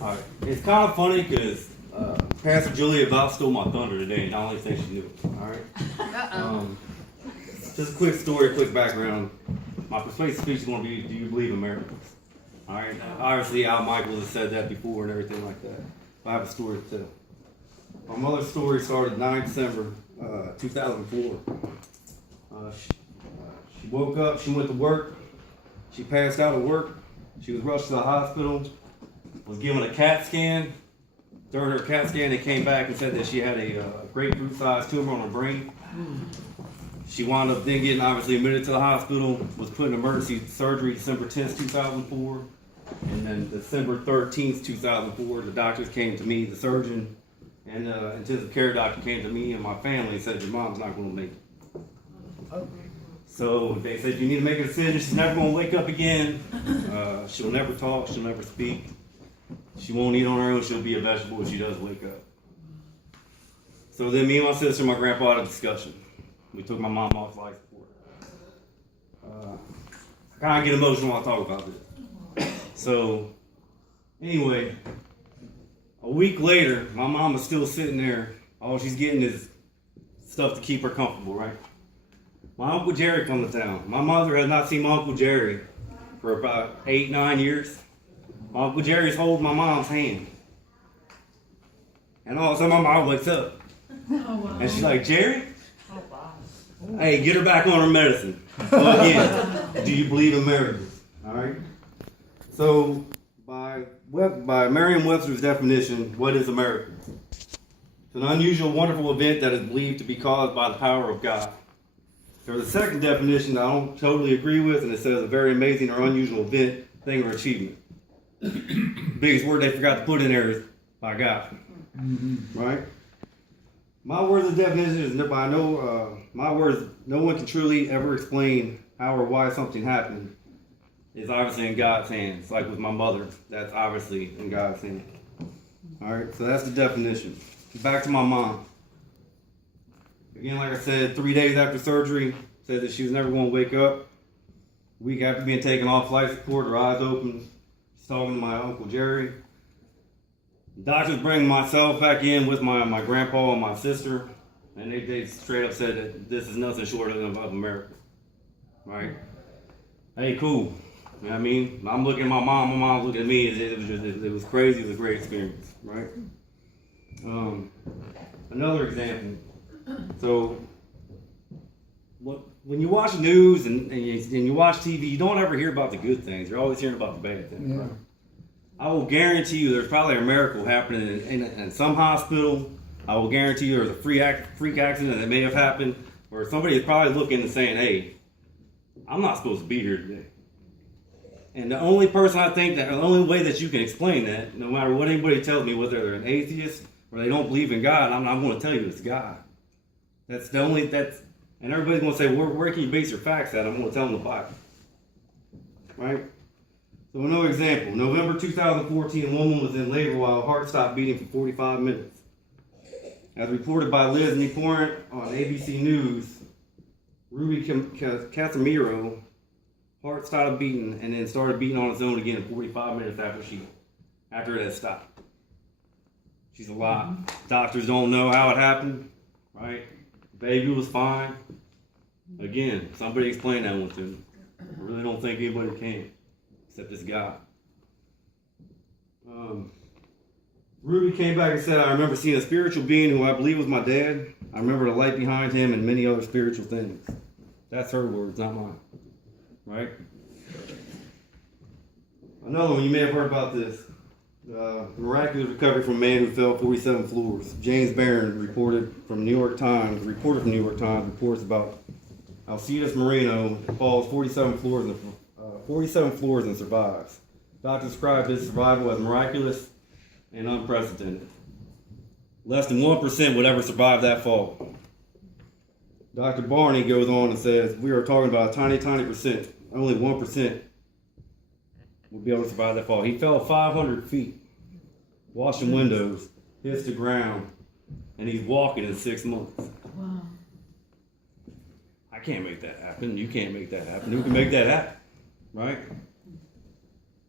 All right. It's kind of funny because Pastor Julia about stole my thunder today, and I don't even think she knew it. All right. Just a quick story, a quick background. My persuasive speech is going to be, do you believe in miracles? All right. Obviously, Al Michaels has said that before and everything like that. I have a story to tell. My mother's story started 9 December 2004. She woke up, she went to work, she passed out at work, she was rushed to the hospital, was given a CAT scan. During her CAT scan, they came back and said that she had a grapefruit-sized tumor on her brain. She wound up then getting obviously admitted to the hospital, was put in emergency surgery December 10th, 2004. And then December 13th, 2004, the doctors came to me, the surgeon and intensive care doctor came to me and my family and said, your mom's not going to make it. So they said, you need to make a decision. She's never going to wake up again. She'll never talk. She'll never speak. She won't eat on her own. She'll be a vegetable if she does wake up. So then me and my sister and my grandpa had a discussion. We took my mom off life support. I kind of get emotional when I talk about this. So anyway, a week later, my mom is still sitting there. All she's getting is stuff to keep her comfortable, right? My Uncle Jerry comes to town. My mother has not seen my Uncle Jerry for about 8-9 years. My Uncle Jerry's holding my mom's hand. And all of a sudden my mom wakes up. Oh, wow. And she's like, Jerry? Oh, wow. Hey, get her back on her medicine. So again, do you believe in miracles? All right? So by Merriam-Webster's definition, what is a miracle? It's an unusual, wonderful event that is believed to be caused by the power of God. There's a second definition that I don't totally agree with, and it says a very amazing or unusual event, thing, or achievement. Biggest word they forgot to put in there is by God. Mm-hmm. Right? My words of definition is my words, no one can truly ever explain how or why something happened. It's obviously in God's hands. Like with my mother, that's obviously in God's hands. All right, so that's the definition. Back to my mom. Again, like I said, 3 days after surgery, said that she was never going to wake up. A week after being taken off life support, her eyes open. She's talking to my Uncle Jerry. The doctors bring myself back in with my grandpa and my sister, and they straight up said that this is nothing short of a miracle. Right? Hey, cool. You know what I mean? I'm looking at my mom's looking at me. It was crazy. It was a great experience. Right? Another example. So, when you watch news and you watch TV, you don't ever hear about the good things. You're always hearing about the bad things. Yeah. Right? I will guarantee you there's probably a miracle happening in some hospital. I will guarantee you there's a freak accident that may have happened where somebody is probably looking and saying, hey, I'm not supposed to be here today. And the only person I think that, the only way that you can explain that, no matter what anybody tells me, whether they're an atheist or they don't believe in God, I'm going to tell you it's God. And everybody's going to say, where can you base your facts at? I'm going to tell them the Bible. Right? So another example, November 2014, a woman was in labor while her heart stopped beating for 45 minutes. As reported by Liz Neporant on ABC News, Ruby Casimiro, heart started beating and then started beating on its own again 45 minutes after it had stopped. She's alive. Doctors don't know how it happened, right? The baby was fine. Again, somebody explain that one to me. I really don't think anybody can, except this guy. Ruby came back and said, I remember seeing a spiritual being who I believe was my dad. I remember the light behind him and many other spiritual things. That's her words, not mine. Right? Another one, you may have heard about this. Miraculous recovery from a man who fell 47 floors. James Barron reported from New York Times, reports about Alcides Moreno falls 47 floors and survives. Doctors described his survival as miraculous and unprecedented. Less than 1% would ever survive that fall. Dr. Barney goes on and says, we are talking about a tiny, tiny percent. Only 1% would be able to survive that fall. He fell 500 feet, washing windows, hits the ground, and he's walking in 6 months. Wow. I can't make that happen. You can't make that happen. Who can make that happen? Right?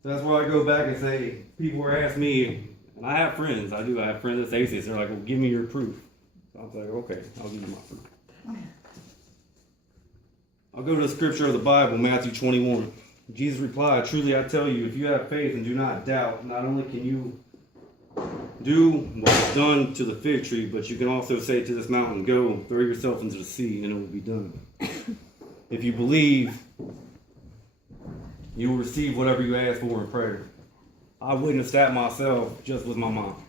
So that's where I go back and say, people were asking me, and I have friends, I have friends that's atheists, they're like, well, give me your proof. So I'm like, okay, I'll give you my proof. I'll go to the scripture of the Bible, Matthew 21. Jesus replied, truly I tell you, if you have faith and do not doubt, not only can you do what was done to the fig tree, but you can also say to this mountain, go, throw yourself into the sea, and it will be done. If you believe, you will receive whatever you ask for in prayer. I witnessed that myself just with my mom.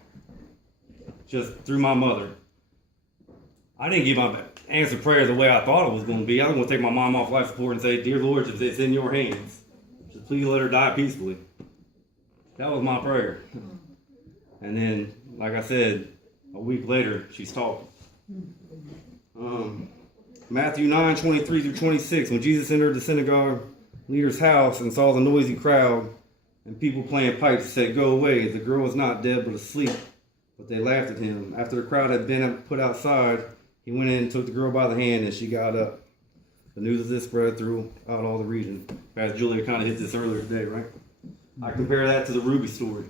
Just through my mother. I didn't give my answer prayer the way I thought it was going to be. I was going to take my mom off life support and say, dear Lord, if it's in your hands, just please let her die peacefully. That was my prayer. And then, like I said, a week later, she's talking. Matthew 9:23-26, when Jesus entered the synagogue leader's house and saw the noisy crowd and people playing pipes, he said, go away, the girl is not dead but asleep. But they laughed at him. After the crowd had been put outside, he went in and took the girl by the hand, and she got up. The news of this spread throughout all the region. As Julia kind of hit this earlier today, right? I compare that to the Ruby story.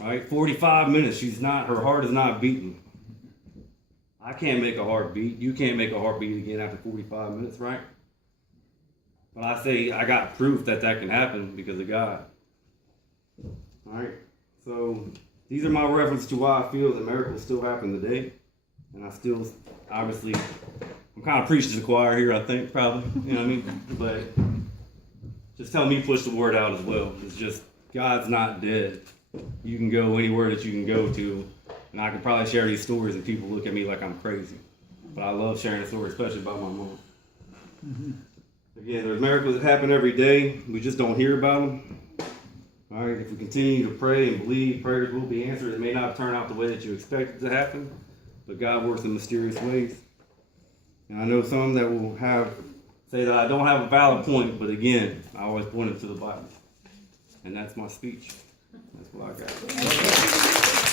Right? 45 minutes, her heart is not beating. I can't make a heart beat. You can't make a heart beat again after 45 minutes, right? But I say I got proof that can happen because of God. All right? So these are my references to why I feel that miracles still happen today. And I still, obviously, I'm kind of preaching to the choir here, I think, probably. You know what I mean? But just tell me push the word out as well. It's just, God's not dead. You can go anywhere that you can go to. And I can probably share these stories and people look at me like I'm crazy. But I love sharing the story, especially about my mom. Mm-hmm. Again, there's miracles that happen every day. We just don't hear about them. All right, if we continue to pray and believe, prayers will be answered. It may not turn out the way that you expect it to happen, but God works in mysterious ways. And I know some that will say that I don't have a valid point, but again, I always point them to the Bible. And that's my speech. That's what I got.